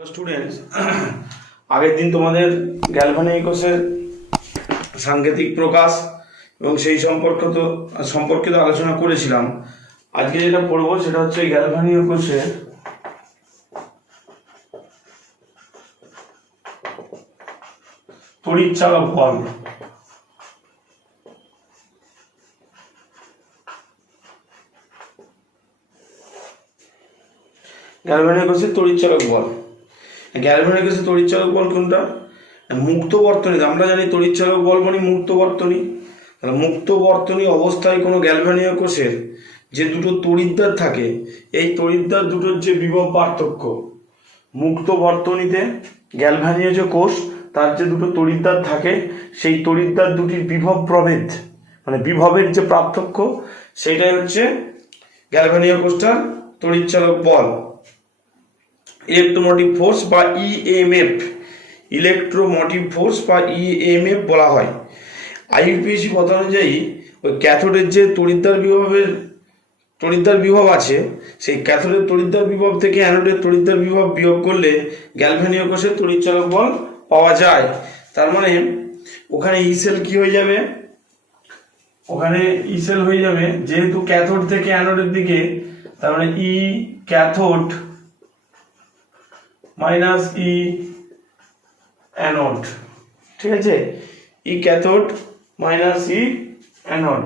Students, আগের দিন তোমাদের গ্যালভানিকসের সাংকেতিক প্রকাশ এবং সেই সম্পর্কিত আলোচনা করেছিলাম। আজকে যেটা পড়বো সেটা হচ্ছে গ্যালভানিকসের তড়িৎচালক বল। গ্যালভানিকসের তড়িৎচালক বল। গ্যালভানিকসের তড়িৎচালক বল কোনটা? মুক্ত বর্তনী। আমরা জানি তড়িৎচালক বল মানে মুক্ত বর্তনী। তাহলে মুক্ত বর্তনী অবস্থায় কোনো গ্যালভানিকসের যে দুটো তড়িৎদ্বার থাকে, এই তড়িৎদ্বার দুটোর যে বিভব পার্থক্য, মুক্ত বর্তনীতে গ্যালভানীয় যে কোষ তার যে দুটো তড়িৎদ্বার থাকে, সেই তড়িৎদ্বার দুটির বিভব প্রভেদ মানে বিভবের যে পার্থক্য, সেইটাই হচ্ছে গ্যালভানীয় কোষটার তড়িৎচালক বল। ইলেকট্রোমোটিভ ফোর্স বা ইএমএফ, ইলেকট্রোমোটিভ ফোর্স বা ইএমএফ বলা হয়। আইইউপিএসি কথা অনুযায়ী ওই ক্যাথোডের যে তড়িৎদ্বার বিভব আছে, সেই ক্যাথোডের তড়িৎদ্বার বিভব থেকে অ্যানোডের তড়িৎদ্বার বিভব বিয়োগ করলে গ্যালভানিকসের তড়িৎচালক বল পাওয়া যায়। তার মানে ওখানে ই সেল কি হয়ে যাবে? ওখানে ই সেল হয়ে যাবে, যেহেতু ক্যাথোড থেকে অ্যানোডের দিকে, তার মানে ই ক্যাথোড মাইনাস ই অ্যানোড। ঠিক আছে, ই ক্যাথোড মাইনাস ই অ্যানোড,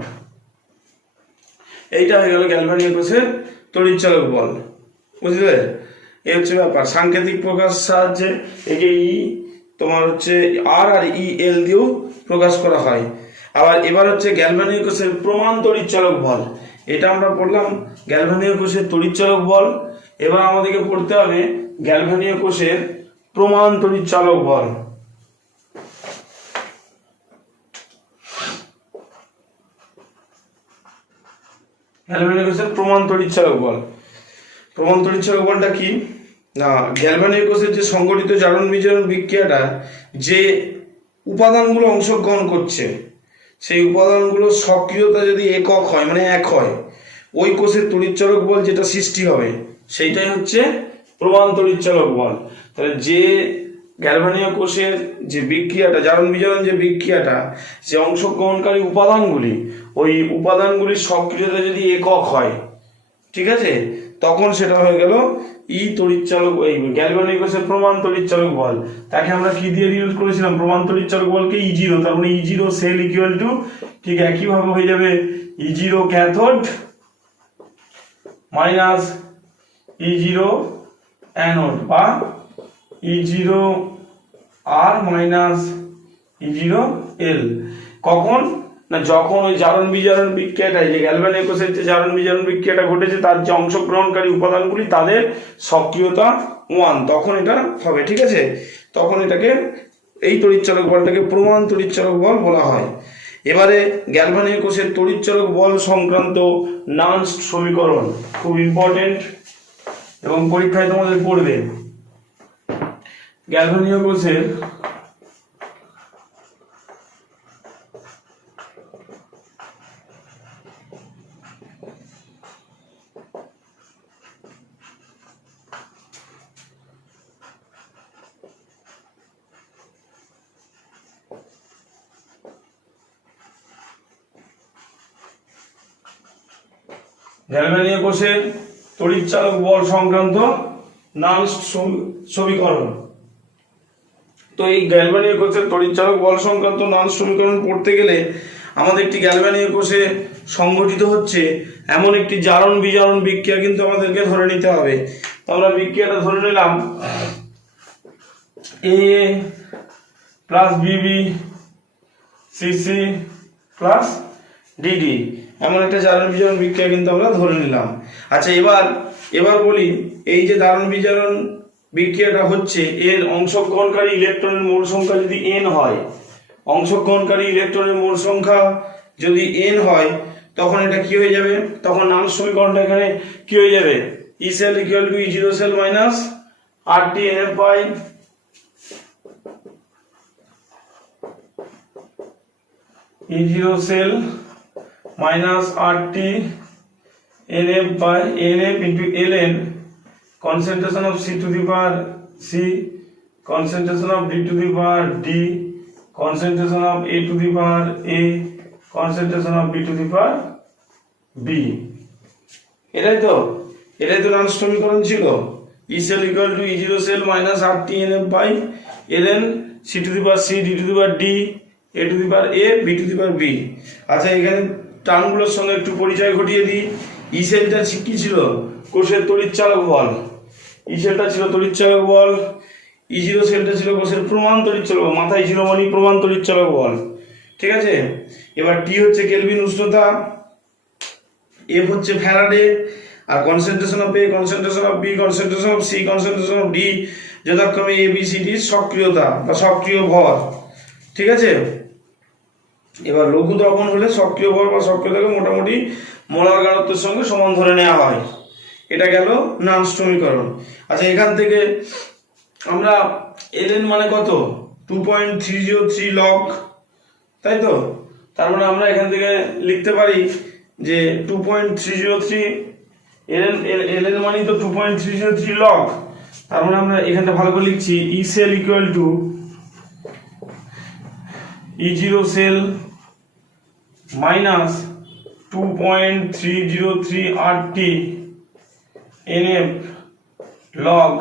এইটা হয়ে গেল গ্যালভানিকসের তড়িৎচালক বল। বুঝলে? এই হচ্ছে ব্যাপার। সাংকেতিক প্রকাশ সাহায্যে একে ই তোমার হচ্ছে আর ই এল দিয়েও প্রকাশ করা হয়। আবার এবার হচ্ছে গ্যালভানিকসের প্রমাণ তড়িৎচালক বল। এটা আমরা পড়লাম গ্যালভানিকসের তড়িৎচালক বল। এবার আমাদেরকে পড়তে হবে গ্যালভানিকসের প্রমাণ তড়িৎচালক বল। গ্যালভানিকসের প্রমাণ তড়িৎচালক বল। প্রমাণ তড়িৎচালক বলটা কি না, গ্যালভানিকসের যে সংঘটিত জারণ বিজারণ বিক্রিয়াটা যে উপাদানগুলো অংশগ্রহণ করছে, সেই উপাদানগুলোর সক্রিয়তা যদি একক হয় মানে এক হয়, ওই কোষের তড়িৎচালক বল যেটা সৃষ্টি হবে সেইটাই হচ্ছে প্রমাণ তড়িৎচালক বল। তাহলে যে গ্যালভানিকসের যে বিক্রিয়াটা, জারণ বিজারণ যে বিক্রিয়াটা, যে অংশগ্রহণকারী উপাদানগুলি, ওই উপাদানগুলির সক্রিয়তা যদি একক হয়, ঠিক আছে, তখন সেটা হয়ে গেল ই তড়িৎচালক, এই গ্যালভানিকসের প্রমাণ তড়িৎচালক বল। তাকে আমরা কি দিয়ে ইউজ করেছিলাম? প্রমাণ তড়িৎচালক বলকে ই জিরো। তার মানে ই জিরো সেল ইকুয়াল টু, ঠিক একইভাবে হয়ে যাবে ই zero cathode minus E zero anode, বা ই জিরো আর মাইনাস ই জিরো এল। কখন না, যখন ওই জারণ বিজারণ বিক্রিয়াটা, যে গ্যালভানিকসের যে জারণ বিজারণ বিক্রিয়াটা ঘটেছে, তার যে অংশগ্রহণকারী উপাদানগুলি তাদের সক্রিয়তা 1, তখন এটা হবে। ঠিক আছে, তখন এটাকে, এই তড়িৎচালক বলটাকে প্রমাণ তড়িৎচালক বল বলা হয়। এবারে গ্যালভানিকসের তড়িৎচালক বল সংক্রান্ত নান্স সমীকরণ খুব ইম্পর্টেন্ট এবং পরীক্ষায় তোমাদের পড়বে। গ্যালভানিকসের তড়িৎচালক বল সংক্রান্ত নান্স সমীকরণ। তো এই গ্যালভানিকসের তড়িৎচালক বল সংক্রান্ত নান্স সমীকরণ পড়তে গেলে আমাদের একটি গ্যালভানিকসে সংঘটিত হচ্ছে এমন একটি জারণ বিজারণ বিক্রিয়া কিন্তু আমাদেরকে ধরে নিতে হবে। তো আমরা বিক্রিয়াটা ধরে নিলাম এ প্লাস বিবি সিসি প্লাস ডিডি, এমন একটা জারণ বিজারণ বিক্রিয়া কিন্তু আমরা ধরে নিলাম। আচ্ছা, এবার বলি, এই যে জারণ বিজারণ বিক্রিয়াটা হচ্ছে, এর অংশগ্রহণকারী ইলেকট্রনের মোল সংখ্যা যদি n হয়, অংশগ্রহণকারী ইলেকট্রনের মোল সংখ্যা যদি n হয়, তখন এটা কি হয়ে যাবে? তখন নান্স সমীকরণটা এখানে কি হয়ে যাবে? E cell equal to E zero cell minus R T N F by E zero cell minus RT NF by NF into ln concentration of C to the power C, concentration of D to the power D, concentration of A to the power A, concentration of B to the power B। এটাই তো nuns সমীকরণ ছিল। E cell equal to E0 cell minus RT NF by ln C to the power C, D to the power D, A to the power A, B to the power B। আচ্ছা, এখানে টার্মগুলোর সঙ্গে একটু পরিচয় ঘটিয়ে দিই। ই সেলটা কি ছিল? কোষের তড়িৎচালক বল। ই সেলটা ছিল তড়িৎচালক বল, E0 সেলটা ছিল কোষের প্রমাণ তড়িৎচালক বল, মাথায় ছিল মানে প্রমাণ তড়িৎচালক বল। ঠিক আছে, এবার টি হচ্ছে কেলভিন উষ্ণতা, এফ হচ্ছে ফ্যারাডে, আর concentration of A, concentration of B, concentration of C, concentration of D যথাক্রমে এ বি সি ডি সক্রিয়তা বা সক্রিয় ভর। ঠিক আছে, এবার লঘু দ্রবণ হলে সক্রিয় ভর বা সক্রিয়তাকে মোটামুটি মোলার ঘনত্বের সঙ্গে সমান ধরে নেওয়া হয়। এটা গেল নান্স সমীকরণ। আচ্ছা, এখান থেকে আমরা ln মানে কত? 2.303 লগ, তাই তো? তার মানে আমরা এখান থেকে লিখতে পারি যে 2.303 ln মানে তো 2.303 লগ। তার মানে আমরা এখানটা ভালো করে লিখছি E cell equal to E0 cell minus 2.303 RT NF log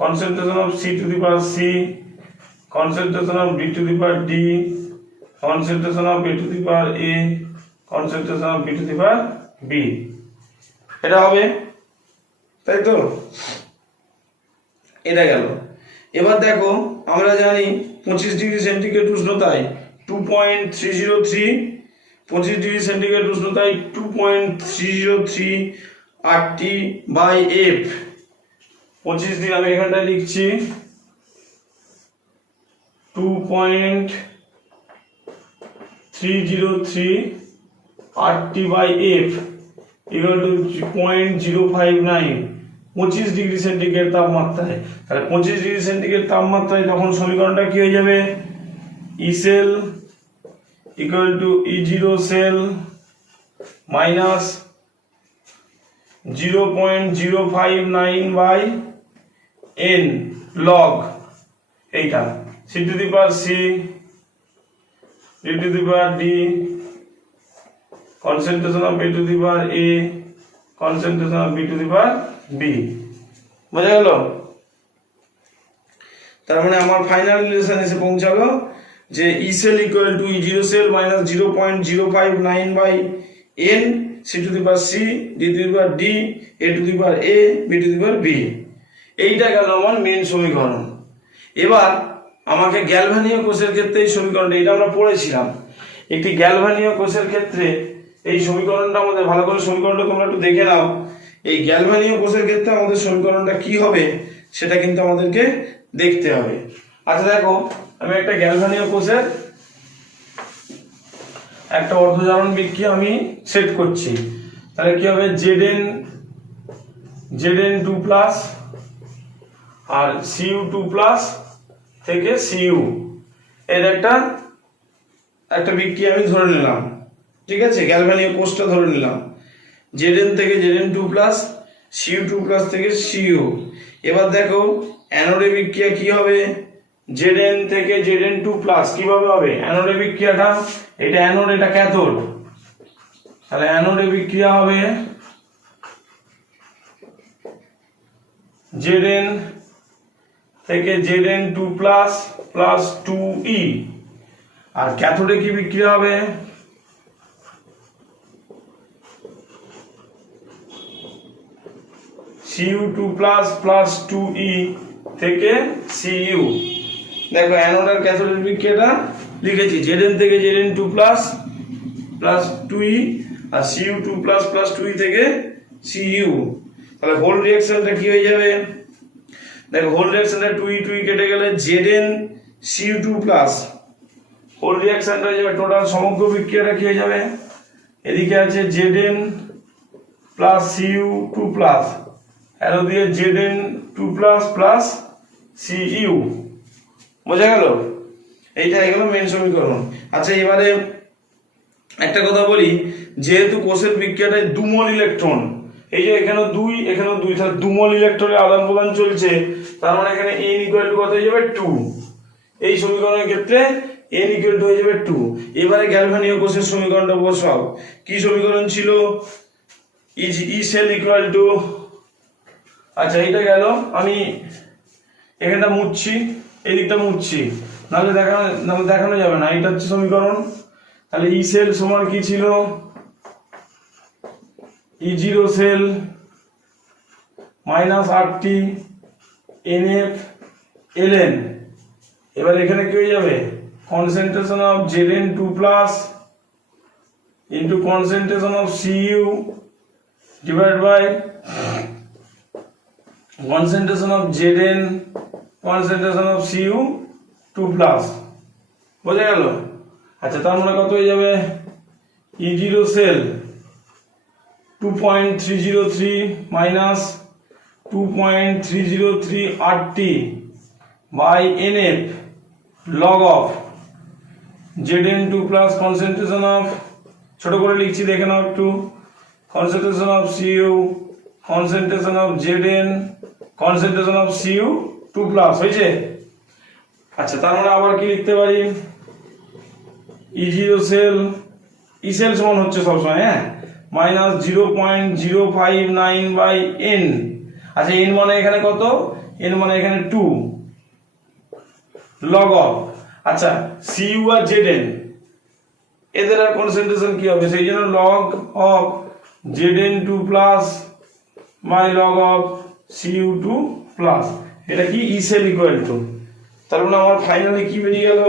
concentration of C to the power C, concentration of D to the power D, concentration of A to the power A, concentration of B to the power B। এটা হবে, তাই তো? এটা গেল। এবার দেখো, আমরা জানি 25 ডিগ্রি সেন্টিগ্রেড উষ্ণতায় 2.303, 25 ডিগ্রি সেন্টিগ্রেড উষ্ণতায় 2.303 RT বাই F। 25 ডিগ্রি আমি এখানটায় লিখছি 2.303 RT by F equal to 0.059, 25 degree centigrade তাপমাত্রায়। তাহলে 25 ডিগ্রি সেন্টিগ্রেড তাপমাত্রায় তখন সমীকরণটা কি হয়ে যাবে? E cell equal to E0 cell minus 0.059 by n log এইটা C to the power C, D to the power D, concentration of A to the power A, concentration of B to the power B। বোঝা গেল? তার মানে আমার final relation এসে পৌঁছালো যে E cell equal to E0 cell minus 0.059 by n C to the power C, D to the power D, A to the power A, B to the power B। এইটা গেল আমার main সমীকরণ। এবার আমাকে গ্যালভানীয় কোষের ক্ষেত্রে এই সমীকরণটা, এটা আমরা পড়েছিলাম, একটি গ্যালভানীয় কোষের ক্ষেত্রে এই সমীকরণটা আমাদের, ভালো করে সমীকরণটা তোমরা একটু দেখে নাও। এই গ্যালভানীয় কোষের ক্ষেত্রে আমাদের সমীকরণটা কি হবে সেটা কিন্তু আমাদেরকে দেখতে হবে। আচ্ছা দেখো, আমি একটা গ্যালভানীয় কোষের একটা অর্ধজারণ বিক্রিয়া আমি সেট করছি। তাহলে কি হবে? Zn2+ আর Cu2+ থেকে Cu এর একটা বিক্রিয়া আমি ধরে নিলাম। ঠিক আছে, গ্যালভানীয় কোষটা ধরে নিলাম। Zn থেকে Zn2+, Cu2+ থেকে Cu। এবার দেখো অ্যানোডে বিক্রিয়া কি হবে? Zn থেকে Zn2+ কিভাবে হবে অ্যানোডে বিক্রিয়াটা? এটা অ্যানোড, এটা ক্যাথোড। তাহলে অ্যানোডে বিক্রিয়া হবে Zn থেকে Zn2+ প্লাস 2E, আর ক্যাথোডে কি বিক্রিয়া হবে? Cu2+ প্লাস 2E থেকে Cu। দেখো অ্যানোড আর ক্যাথোডের বিক্রিয়াটা লিখেছি, Zn থেকে Zn2+ প্লাস 2E আর Cu2+ প্লাস 2E থেকে Cu। তাহলে হোল রিঅ্যাকশনটা কি হয়ে যাবে? দেখো হোল রিঅ্যাকশনটা 2E 2E কেটে গেলে Zn Cu2+, হোল রিঅ্যাকশনটা হয়ে যাবে, টোটাল সমগ্র বিক্রিয়াটা কি হয়ে যাবে? এদিকে আছে Zn প্লাস Cu2+, এর দিয়ে Zn2+ প্লাস Cu। বোঝা গেল? এইটা হয়ে গেল মেন সমীকরণ। আচ্ছা, এবারে একটা কথা বলি, যেহেতু কোষের বিক্রিয়াটায় 2 মোল ইলেকট্রন, এই যে এখানেও 2 এখানেও 2, তাহলে 2 মোল ইলেকট্রনের আদান প্রদান চলছে, তার মানে এখানে n ইকুয়াল টু কত হয়ে যাবে 2। এই সমীকরণের ক্ষেত্রে n ইকুয়াল টু হয়ে যাবে 2। এবারে গ্যালভানীয় কোষের সমীকরণটা বসাও। কি সমীকরণ ছিল? ই সেল ইকুয়াল টু, আচ্ছা এইটা গেল, আমি এখানটা মুছছি, এই দিকটা মুছছি, নাহলে দেখানো যাবে না। এটা হচ্ছে সমীকরণ। তাহলে ই সেল সমান কি ছিল? E0 cell minus RT NF ln। এবার এখানে কি হয়ে যাবে? Concentration of Zn2 plus into concentration of Cu divide by concentration of Zn concentration of Cu2 plus. বোঝা গেল? আচ্ছা, তার মানে কত হয়ে যাবে? E0 cell 2.303 minus 2.303 RT by NF log of Zn2 plus concentration of, ছোট করে লিখছি দেখে নাও একটু, concentration of Cu concentration of Zn concentration of Cu2 plus. হয়েছে? আচ্ছা, তার মানে আবার কি লিখতে পারি? E0 সেল, ই সেল সমান হচ্ছে সবসময়, হ্যাঁ, মাইনাস 0.059 বাই n। আচ্ছা, n মানে এখানে কত? n মানে এখানে 2 লগ অফ, আচ্ছা Cu আর Zn এদের আর কনসেন্ট্রেশন কি হবে? সেই জন্য log of Zn2 plus by log of Cu2 plus. এটা কি? ই সেল ইকুয়াল টু, তার মানে আমার ফাইনালি কি বেরিয়ে গেল?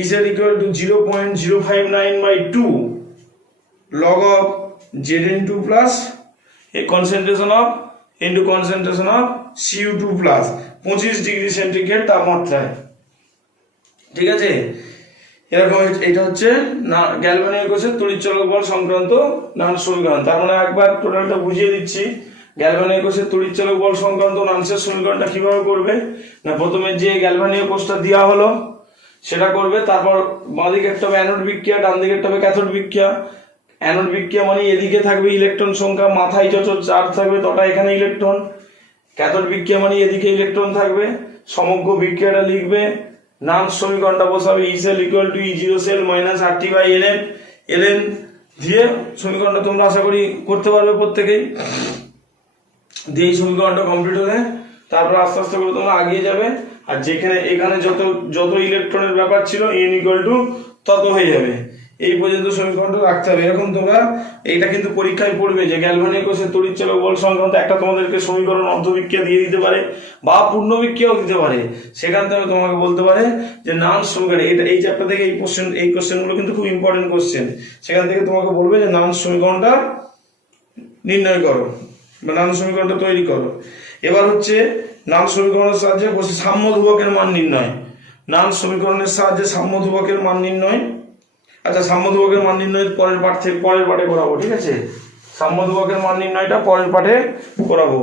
E cell equal to 0.059 by 2 log of Zn2 plus a concentration of into concentration of Cu2 plus 25 degree centigrade তাপমাত্রায়। ঠিক আছে? এরকম এটা হচ্ছে না গ্যালভানীয় কোষের তড়িৎচলক বল সংক্রান্ত নান্স সমীকরণ। তার মানে একবার টোটালটা বুঝিয়ে দিচ্ছি। গ্যালভানীয় কোষের তড়িৎচলক বল সংক্রান্ত নান্সের সমীকরণটা কিভাবে করবে না, প্রথমে যে গ্যালভানীয় কোষটা দেওয়া হলো সেটা করবে, তারপর বাঁ দিকে একটা হবে অ্যানোড বিক্রিয়া, ডান দিকে একটা হবে ক্যাথোড বিক্রিয়া। অ্যানোড বিক্রিয়া মানে এদিকে থাকবে ইলেকট্রন সংখ্যা, মাথায় যত চার্জ থাকবে তটা এখানে ইলেকট্রন। ক্যাথোড বিক্রিয়া মানে এদিকে ইলেকট্রন থাকবে। সমগ্র বিক্রিয়াটা লিখবে, নান্স সমীকরণটা বসাবে, E cell equal to E0 cell minus RT by NF ln দিয়ে সমীকরণটা তোমরা আশা করি করতে পারবে প্রত্যেকেই। দিয়ে এই সমীকরণটা কমপ্লিট হলে তারপর আস্তে আস্তে করে তোমরা এগিয়ে যাবে, আর যেখানে এখানে যত ইলেকট্রনের ব্যাপার ছিল n ইকুয়াল টু তত হয়ে যাবে। এই পর্যন্ত সমীকরণটা রাখতে হবে। এখন তোমরা এইটা কিন্তু পরীক্ষায় পড়বে যে গ্যালভানীয় কোষের তড়িৎচলক বল সংক্রান্ত একটা তোমাদেরকে সমীকরণ অর্ধবিক্রিয়া দিয়ে দিতে পারে বা পূর্ণ বিক্রিয়াও দিতে পারে। সেখান থেকে তোমাকে বলতে পারে যে নান্স সমীকরণ, এটা এই চ্যাপ্টার থেকে এই কোশ্চেনগুলো কিন্তু খুব ইম্পর্টেন্ট কোশ্চেন। সেখান থেকে তোমাকে বলবে যে নান্স সমীকরণটা নির্ণয় করো বা নান্স সমীকরণটা তৈরি করো। এবার হচ্ছে নান্স সমীকরণের সাহায্যে কোষের সাম্য ধ্রুবকের মান নির্ণয়। নান্স সমীকরণের সাহায্যে সাম্য ধ্রুবকের মান নির্ণয়। আচ্ছা, সাম্য ধ্রুবকের মান নির্ণয় পরের পাঠে করাবো, ঠিক আছে? সাম্য ধ্রুবকের মান নির্ণয়টা পরের পাঠে করাবো।